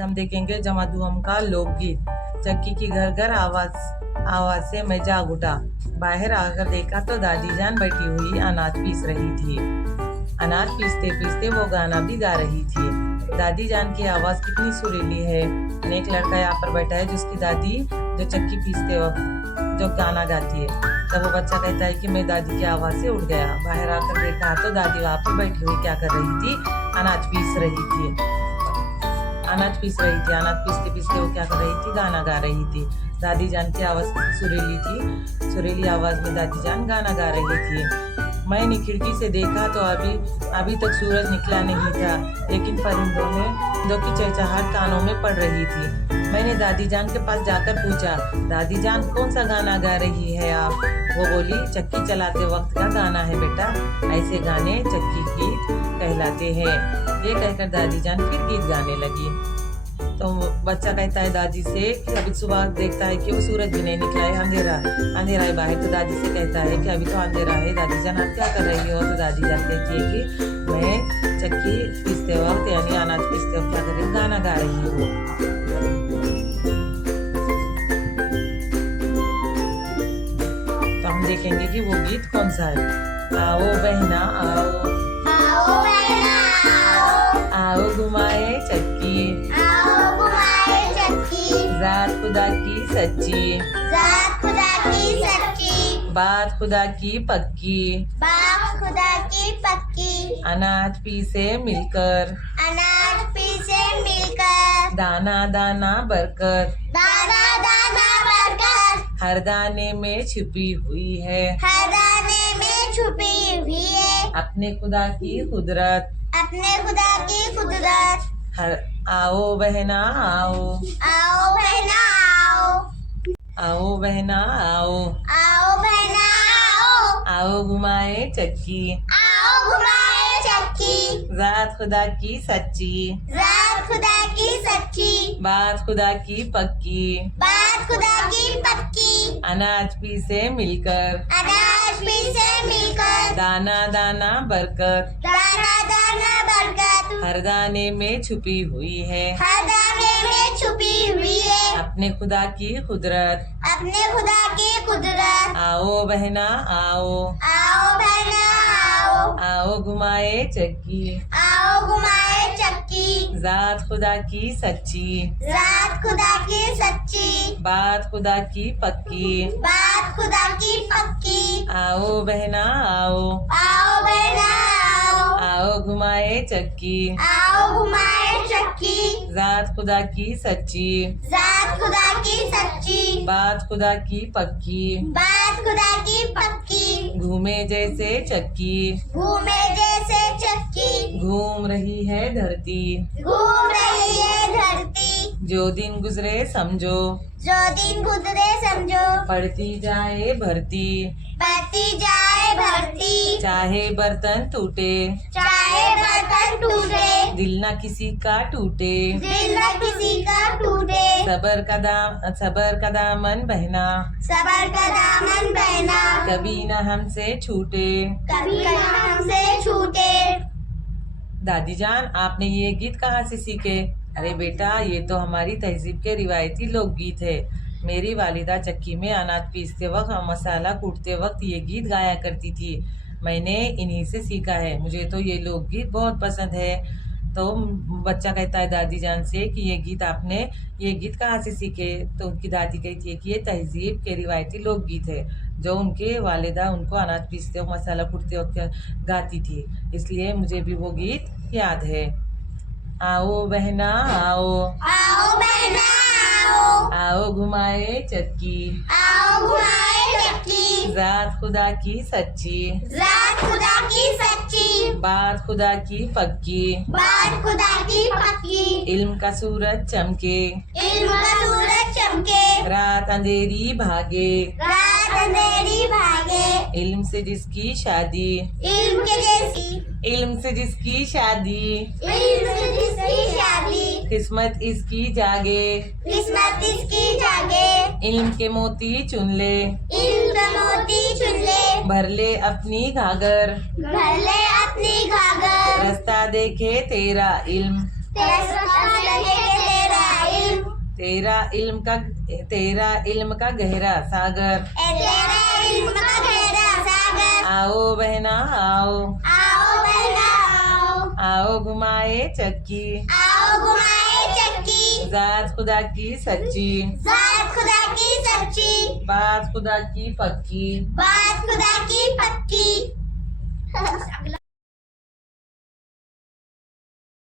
आज हम देखेंगे जमा दुम का लोकगीत। चक्की की घर घर आवाज से मैं जाग उठा। बाहर आकर देखा तो दादी जान बैठी हुई अनाज पीस रही थी। अनाज पीसते पीसते वो गाना भी गा रही थी। दादी जान की आवाज कितनी सुरीली है। एक लड़का यहाँ पर बैठा है जिसकी दादी जो चक्की पीसते वक्त जो गाना गाती है। तब वो बच्चा कहता है कि मैं दादी की आवाज से उठ गया। बाहर आकर देखा तो दादी वहाँ पर बैठी हुई क्या कर रही थी, अनाज पीस रही थी। अनाज पीसते पीसते वो क्या कर रही थी, गाना गा रही थी। दादी जान की आवाज सुरीली थी। सुरीली आवाज में दादी जान गाना गा रही थी। मैंने खिड़की से देखा तो अभी तक सूरज निकला नहीं था, लेकिन परिंदों की चहचहाहट कानों में पड़ रही थी। मैंने दादी जान के पास जाकर पूछा, दादी जान कौन सा गाना गा रही है आप? वो बोली, चक्की चलाते वक्त का गाना है बेटा, ऐसे गाने चक्की गीत कहलाते हैं। ये कहकर दादी जान फिर गीत गाने लगी। तो बच्चा कहता है दादी से कि अभी सुबह देखता है कि वो सूरज भी नहीं निकला है, अंधेरा है बाहर। तो दादी से कहता है कि अभी तो अंधेरा है, दादी जान आप क्या कर रही हो? तो दादी जान कहती है कि मैं चक्की पीसते वक्त यानी अनाज पीसते वक्त क्या कर रही हूँ, गाना गा रही हूँ। तो हम देखेंगे कि वो गीत कौन सा है। आओ बहना आओ, आओ बहना आओ, आओ घुमाए चक्की, आओ घुमाए चक्की, जात खुदा की सच्ची, जात खुदा की सच्ची, बात खुदा की पक्की, बात खुदा की पक्की, अनाज पीसे मिलकर, अनाज पीसे मिलकर, दाना दाना भरकर, दाना दाना भरकर, हर दाने में छुपी हुई है, हर दाने में छुपी हुई है, अपने खुदा की कुदरत। अपने खुदा की कुदरत। आओ बहना आओ, आओ बहना आओ, आओ बहना आओ, आओ बहना आओ, आओ घुमाए चक्की, आओ घुमाए चक्की, जात खुदा की सच्ची, जात खुदा की सच्ची, बात खुदा की पक्की, बात खुदा की पक्की, अनाज पीसे मिलकर, अनाज पीसे मिलकर, दाना दाना भरकर, दाना दाना भरकर, हर दाने में छुपी हुई है, हर दाने में छुपी हुई है, अपने खुदा की कुदरत। अपने खुदा की कुदरत। आओ बहना आओ, आओ बहना आओ, आओ घुमाए चक्की, आओ घुमाए चक्की, जात खुदा की सच्ची, जात खुदा की सच्ची, बात खुदा की पक्की, बात खुदा की पक्की, आओ बहना आओ, आओ बहना आओ, आओ घुमाए चक्की, आओ घुमाए चक्की, जात खुदा की सच्ची, जात खुदा की सच्ची, बात खुदा की पक्की, बात खुदा की पक्की, घूमे जैसे चक्की, घूमे जैसे चक्की, घूम रही है धरती, घूम रही है धरती, जो दिन गुजरे समझो, जो दिन गुजरे समझो, पड़ती जाए भरती, बढ़ती जाए भरती, चाहे बर्तन टूटे, चाहे बर्तन टूटे, दिल ना किसी का टूटे, दिल न किसी का टूटे, सबर का दामन बहना, सबर का दामन बहना, कभी न हमसे छूटे। कभी न हमसे छूटे। दादी जान आपने ये गीत कहाँ से सीखे? अरे बेटा ये तो हमारी तहजीब के रिवायती लोकगीत है। मेरी वालिदा चक्की में अनाज पीसते वक्त और मसाला कूटते वक्त ये गीत गाया करती थी। मैंने इन्हीं से सीखा है। मुझे तो ये लोकगीत बहुत पसंद है। तो बच्चा कहता है दादी जान से कि ये गीत कहाँ से सीखे? तो उनकी दादी कहती है कि ये तहजीब के रिवायती लोकगीत है जो उनके वालिदा उनको अनाज पीसते वक्त मसाला कूटते वक्त गाती थी, इसलिए मुझे भी वो गीत याद है। आओ बहना आओ, आओ बहना आओ, आओ घुमाए चक्की, आओ घुमाए चक्की, जात खुदा की सच्ची, जात खुदा की सच्ची, बात खुदा की पक्की, बात खुदा की पक्की, इल्म का सूरज चमके, इल्म का सूरज चमके, रात अंधेरी भागे, रात अंधेरी भागे, इल्म से जिसकी शादी, इल्म के जैसी, इल्म से जिसकी शादी, इल्म से जिसकी शादी, किस्मत इसकी जागे, किस्मत इसकी जागे, इल्म के मोती चुन ले, इल्म का मोती चुन ले, भर ले अपनी घाघर, भर ले अपनी घाघर, रास्ता देखे तेरा इल्म, तेरा लगे तेरा तेरा इल्म का गहरा सागर। तेरा इल्म का गहरा सागर। आओ बहना आओ, आओ बहना आओ, आओ घुमाए चक्की, आओ घुमाए चक्की। जात खुदा की सच्ची, जात खुदा की सच्ची, बात खुदा की पक्की। बात खुदा की पक्की।